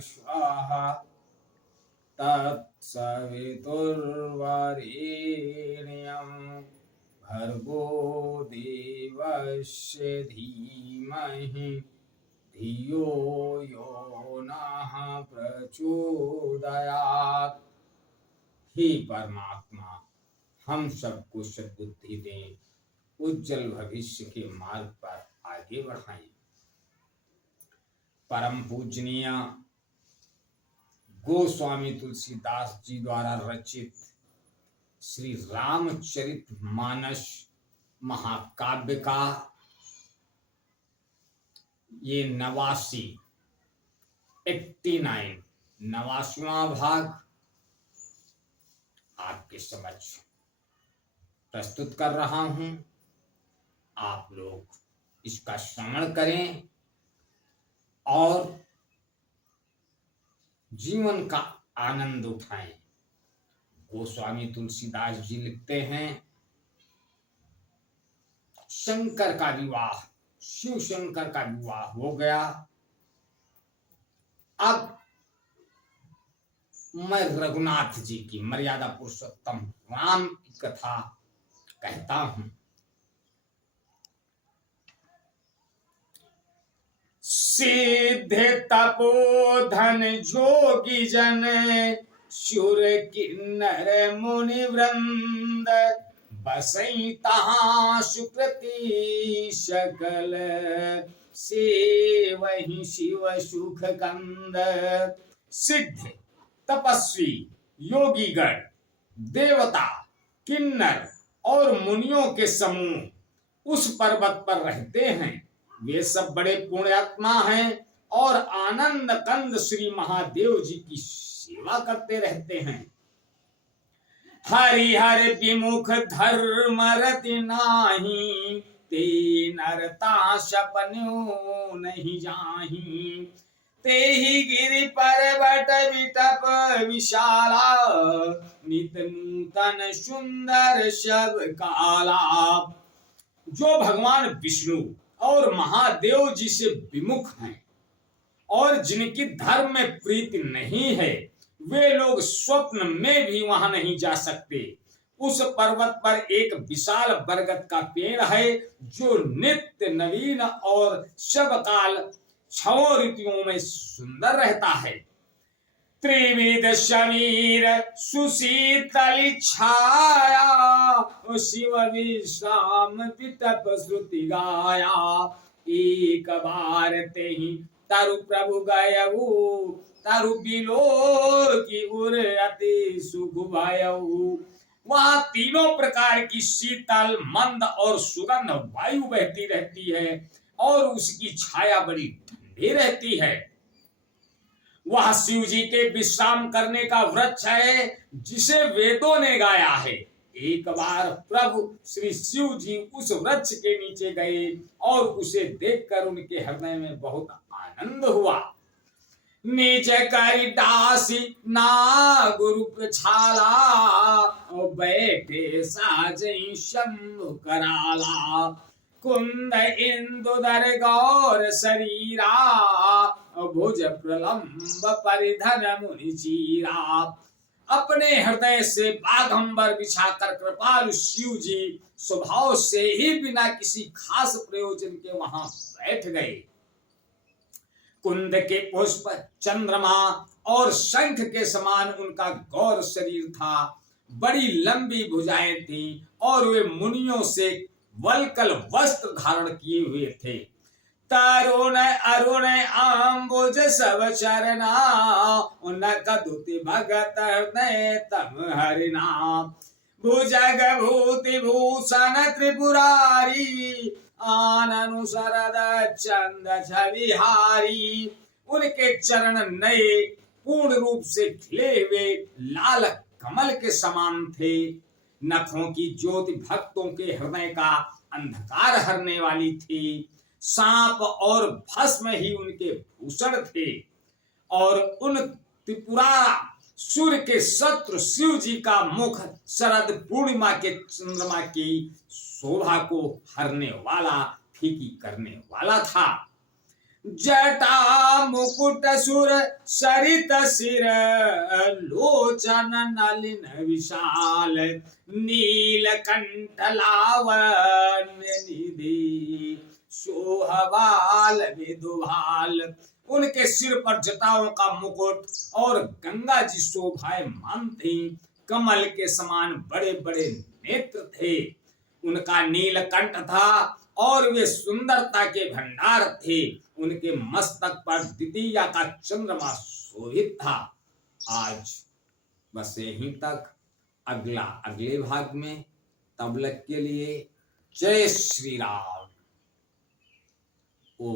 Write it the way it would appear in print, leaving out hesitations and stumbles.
स्वाहा तत्सवितुर्वरेण्यं भर्गो देवस्य धीमहि धियो यो नः प्रचोदयात्। हे परमात्मा, हम सबको सद्बुद्धि दें, उज्जवल भविष्य के मार्ग पर आगे बढ़ाएं। परम पूजनीय गोस्वामी तुलसीदास जी द्वारा रचित श्री रामचरितमानस महाकाव्य का ये 89वां भाग आपके समक्ष प्रस्तुत कर रहा हूं। आप लोग इसका श्रवण करें और जीवन का आनंद उठाएं। गोस्वामी तुलसीदास जी लिखते हैं, शंकर का विवाह, शिव शंकर का विवाह हो गया। अब मैं रघुनाथ जी की, मर्यादा पुरुषोत्तम राम की कथा कहता हूं। सिद्ध तपोधन जोगी जन शूर किन्नर मुनि वृंद बसई तहां सुकृति सकल से वही शिव सुख कंद। सिद्ध तपस्वी योगीगण देवता किन्नर और मुनियों के समूह उस पर्वत पर रहते हैं। वे सब बड़े पुण्यात्मा हैं और आनंद कंद श्री महादेव जी की सेवा करते रहते हैं। हरिहर विमुख धर्म रति नाही, ते नरता सपन्यो नहीं जाही। ते ही गिरि पर्वत विटप विशाला, नित नूतन सुंदर सब काला। जो भगवान विष्णु और महादेव जी से विमुख हैं और जिनकी धर्म में प्रीति नहीं है, वे लोग स्वप्न में भी वहां नहीं जा सकते। उस पर्वत पर एक विशाल बरगद का पेड़ है जो नित्य नवीन और सब काल 6 ऋतुओं में सुंदर रहता है। त्रिविध शरीर सुशीतल छाया, शिव विश्राम वितप श्रुति गाया। एक बार ते ही तरु प्रभु गयऊ, तरु बिलो की उर अति सुख भयऊ। वहां तीनों प्रकार की शीतल मंद और सुगंध वायु बहती रहती है और उसकी छाया बड़ी ठंडी रहती है। वह शिव जी के विश्राम करने का वृक्ष है जिसे वेदों ने गाया है। एक बार प्रभु श्री शिव जी उस वृक्ष के नीचे गए और उसे देखकर उनके हृदय में बहुत आनंद हुआ। निज करि दासी ना गुरु प्रछाला, और बैठे साजई शंभु कराला। कुंद इंदुदर गौर शरीरा, भुज प्रलंब परिधन मुनि चीरा। अपने हृदय से बाघंबर बिछाकर कृपालु शिव जी स्वभाव से ही बिना किसी खास प्रयोजन के वहां बैठ गए। कुंद के पुष्प, चंद्रमा और शंख के समान उनका गौर शरीर था। बड़ी लंबी भुजाएं थी और वे मुनियों से वल्कल वस्त्र धारण किए हुए थे। तरुण अरुण आम्बुज सब चरना, उनक दुति भगत हृदय तम हरिना। भुजग भूति भूषण त्रिपुरारी, आननु शरद चंद छविहारी। उनके चरण नए पूर्ण रूप से खिले हुए लाल कमल के समान थे। नखों की ज्योति भक्तों के हृदय का अंधकार हरने वाली थी। सांप और भस्म ही उनके भूषण थे और उन त्रिपुरा सूर्य के शत्रु शिव जी का मुख शरद पूर्णिमा के चंद्रमा की शोभा को हरने वाला, फीकी करने वाला था। जटा मुकुट सुर सरित सिर लोचन नलिन विशाल नीलकंठ लावण्य निधि सोहवाल विदुभाल। उनके सिर पर जटाओं का मुकुट और गंगा जी शोभायमान थी। कमल के समान बड़े बड़े नेत्र थे। उनका नीलकंठ था और वे सुंदरता के भंडार थे। उनके मस्तक पर द्वितीया का चंद्रमा शोभित था। आज बस यहीं तक। अगले भाग में। तब तक के लिए जय श्री राम। ओ